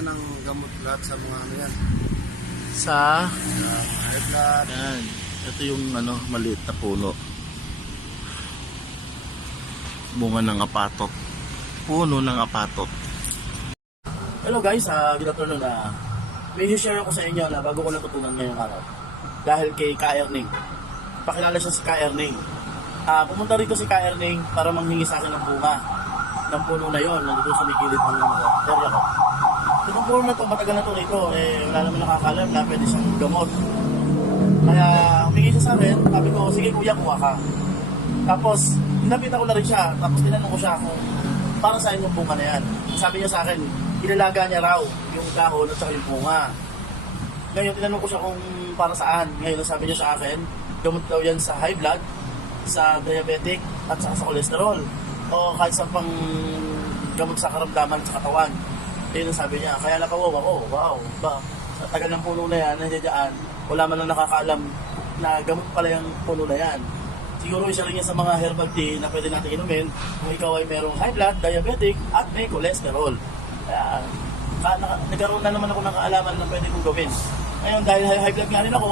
ka ng gamot lahat sa mga ano yan. Sa High blood. Yan. Ito yung ano, maliit na puno. Bunga ng apatot. Puno ng apatot. Hello guys, uh, good afternoon na may share ako sa inyo na bago ko natutunan ngayong araw. Dahil kay Ka Erning. Pakilala siya si Ka Erning. Ah, pumunta rito si Ka Erning para manghingi sa akin ng bunga ng puno na yon nandito sa may gilid ng area ko. Itong puno na to, matagal na to rito. Eh, wala naman nakakalam na pwede siyang gamot. Kaya humingi siya sa akin, sabi ko, sige kuya, kuha ka. Tapos, hinapita ko na rin siya, tapos tinanong ko siya kung para saan yung bunga na yan. Sabi niya sa akin, ilalaga niya raw yung dahon at saka yung bunga. Ngayon, tinanong ko siya kung para saan. Ngayon, sabi niya sa akin, gamot daw yan sa high blood, sa diabetic, at saka sa cholesterol. O kahit sa pang gamot sa karamdaman sa katawan. Yun ang sabi niya. Kaya nakawaw ako, wow, ba, sa tagal ng puno na yan, nandiyan wala man lang nakakaalam na gamot pala yung puno na yan. Siguro isa rin yan sa mga herbal tea na pwede natin inumin kung ikaw ay merong high blood, diabetic, at may cholesterol. Kaya, ka, na, nagkaroon na naman ako ng kaalaman na pwede kong gawin. Ngayon, dahil high, blood nga rin ako,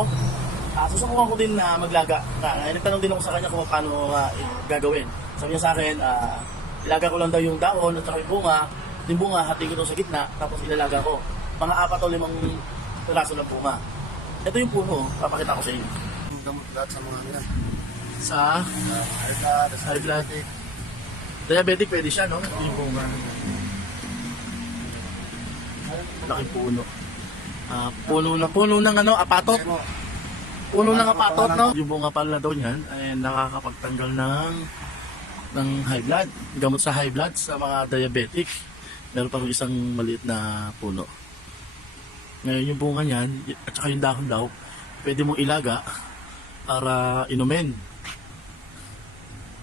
uh, susubukan ko din na maglaga. Uh, nagtanong din ako sa kanya kung paano uh, gagawin. Sabi niya sa akin, uh, ilaga ko lang daw yung dahon at saka yung bunga. Yung bunga, hati ko daw sa gitna, tapos ilalaga ko. Mga apat o limang piraso ng bunga. Ito yung puno, papakita ko sa inyo. Yung gamot lahat sa mga yan. Sa High blood. High blood. diabetic, pwede siya, no? Yung bunga. Laking puno. Ah, puno na puno ng ano, apatot. Puno ng apatot, no? Yung bunga pala daw niyan ay nakakapagtanggal ng ng high blood. Gamot sa high blood sa mga diabetic. Meron pa rin isang maliit na puno. Ngayon yung bunga niyan, at saka yung dahon daw, pwede mong ilaga para inumin.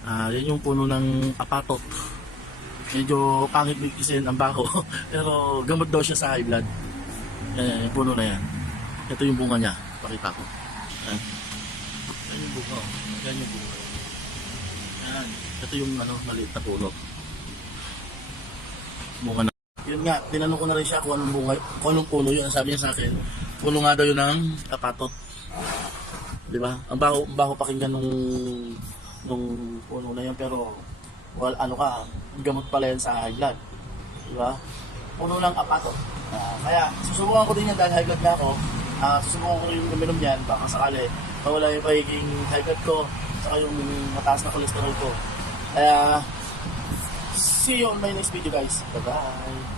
Ah, yan yung puno ng apatot. Medyo pangit bigisin ang baho, pero gamot daw siya sa high blood. Yan, yung puno na yan. Ito yung bunga niya. Pakita ko. Yan. Yan yung bunga. Yan yung bunga. Yan. Ito yung ano, maliit na puno. Bunga na. Yun nga, tinanong ko na rin siya kung anong bunga, kung anong puno yun. Sabi niya sa akin, puno nga daw yun ng apatot. Di ba? Ang baho, ang baho pakinggan nung nung puno na yun pero well, ano ka, gamot pala yan sa high blood. Di ba? Puno ng apato. Ah, kaya susubukan ko din yan dahil high blood na ako. Ah, susubukan ko rin uminom yan baka sakali mawala yung pagiging high blood ko saka yung mataas na cholesterol ko. Kaya see you on my next video guys. Bye-bye.